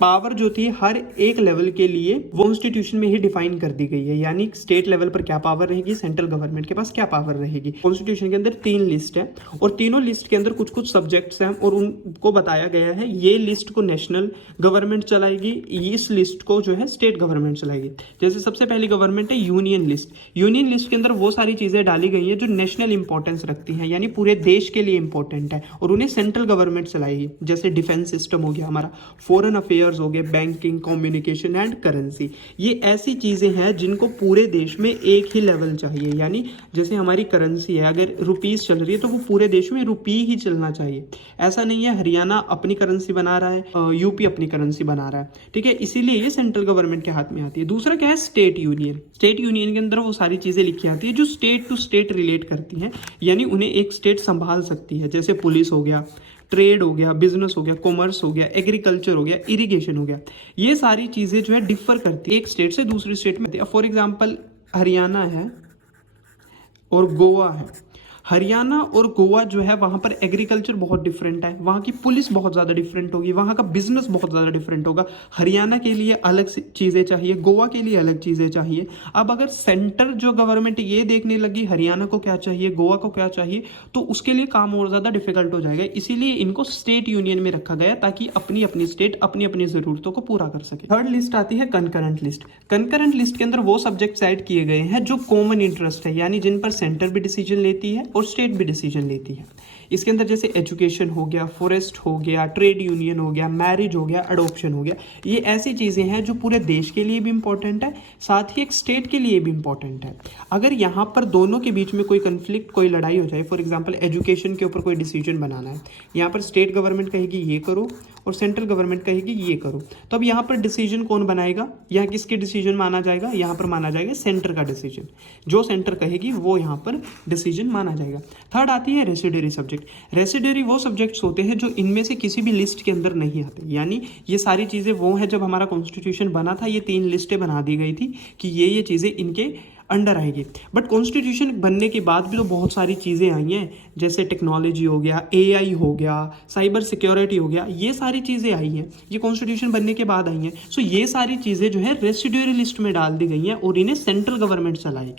Power जो थी हर एक लेवल के लिए वो कॉन्स्टिट्यूशन में ही डिफाइन कर दी गई है, यानी स्टेट लेवल पर क्या पावर रहेगी, सेंट्रल गवर्नमेंट के पास क्या पावर रहेगी। कॉन्स्टिट्यूशन के अंदर 3 लिस्ट है और तीनों लिस्ट के अंदर कुछ कुछ सब्जेक्ट्स हैं और उनको बताया गया है ये लिस्ट को नेशनल गवर्नमेंट चलाएगी, इस लिस्ट को जो है स्टेट गवर्नमेंट चलाएगी। जैसे सबसे पहली गवर्नमेंट है यूनियन लिस्ट। यूनियन लिस्ट के अंदर वो सारी चीजें डाली गई हैं जो नेशनल इंपॉर्टेंस रखती हैं, यानी पूरे देश के लिए इंपॉर्टेंट है और उन्हें सेंट्रल गवर्नमेंट चलाएगी। जैसे डिफेंस सिस्टम हो गया हमारा, फॉरेन अफेयर्स हो गए, बैंकिंग, कम्युनिकेशन एंड करेंसी। ये ऐसी चीजें हैं जिनको पूरे देश में एक ही लेवल चाहिए, यानी जैसे हमारी करेंसी है, अगर रुपीस चल रही है तो वो पूरे देश में रुपी ही चलना चाहिए। ऐसा नहीं है हरियाणा अपनी करेंसी बना रहा है, यूपी अपनी करेंसी बना रहा है, ठीक है। इसीलिए ये सेंट्रल गवर्नमेंट के हाथ में आती है। दूसरा क्या है, स्टेट यूनियन। स्टेट यूनियन के अंदर वो सारी चीजें लिखी आती है जो स्टेट टू स्टेट रिलेट करती हैं, यानी उन्हें एक स्टेट संभाल सकती है। जैसे पुलिस हो गया, ट्रेड हो गया, बिजनेस हो गया, कॉमर्स हो गया, एग्रीकल्चर हो गया, इरिगेशन हो गया। ये सारी चीजें जो है डिफर करती है एक स्टेट से दूसरी स्टेट में। फॉर एग्जांपल हरियाणा है और गोवा है। हरियाणा और गोवा जो है वहाँ पर एग्रीकल्चर बहुत डिफरेंट है, वहाँ की पुलिस बहुत ज़्यादा डिफरेंट होगी, वहाँ का बिजनेस बहुत ज़्यादा डिफरेंट होगा। हरियाणा के लिए अलग चीज़ें चाहिए, गोवा के लिए अलग चीज़ें चाहिए। अब अगर सेंटर जो गवर्नमेंट ये देखने लगी हरियाणा को क्या चाहिए, गोवा को क्या चाहिए, तो उसके लिए काम और ज़्यादा डिफिकल्ट हो जाएगा। इसीलिए इनको स्टेट यूनियन में रखा गया ताकि अपनी अपनी स्टेट अपनी अपनी ज़रूरतों को पूरा कर सके। थर्ड लिस्ट आती है कंकरेंट लिस्ट। कंकरेंट लिस्ट के अंदर वो सब्जेक्ट्स ऐड किए गए हैं जो कॉमन इंटरेस्ट है, यानी जिन पर सेंटर भी डिसीजन लेती है और स्टेट भी डिसीजन लेती है। इसके अंदर जैसे एजुकेशन हो गया, फॉरेस्ट हो गया, ट्रेड यूनियन हो गया, मैरिज हो गया, अडॉप्शन हो गया। ये ऐसी चीज़ें हैं जो पूरे देश के लिए भी इंपॉर्टेंट है, साथ ही एक स्टेट के लिए भी इंपॉर्टेंट है। अगर यहाँ पर दोनों के बीच में कोई कंफ्लिक्ट, कोई लड़ाई हो जाए, फॉर एग्जाम्पल एजुकेशन के ऊपर कोई डिसीजन बनाना है, यहाँ पर स्टेट गवर्नमेंट कहेगी ये करो और सेंट्रल गवर्नमेंट कहेगी ये करो, तो अब यहाँ पर डिसीजन कौन बनाएगा, यहाँ किसके डिसीजन माना जाएगा, यहाँ पर माना जाएगा सेंटर का डिसीजन। जो सेंटर कहेगी वो यहाँ पर डिसीजन माना जाएगा। थर्ड आती है रेसिडरी सब्जेक्ट। रेसिडरी वो सब्जेक्ट्स होते हैं जो इनमें से किसी भी लिस्ट के अंदर नहीं आते, यानी ये सारी चीज़ें वो हैं जब हमारा कॉन्स्टिट्यूशन बना था ये 3 लिस्टें बना दी गई थी कि ये चीज़ें इनके अंडर आएगी। बट कॉन्स्टिट्यूशन बनने के बाद भी तो बहुत सारी चीज़ें आई हैं, जैसे टेक्नोलॉजी हो गया, एआई हो गया, साइबर सिक्योरिटी हो गया, ये सारी चीज़ें आई हैं, ये कॉन्स्टिट्यूशन बनने के बाद आई हैं। सो ये सारी चीज़ें जो है रेसिड्यूरी लिस्ट में डाल दी गई हैं और इन्हें सेंट्रल गवर्नमेंट चलाएगी।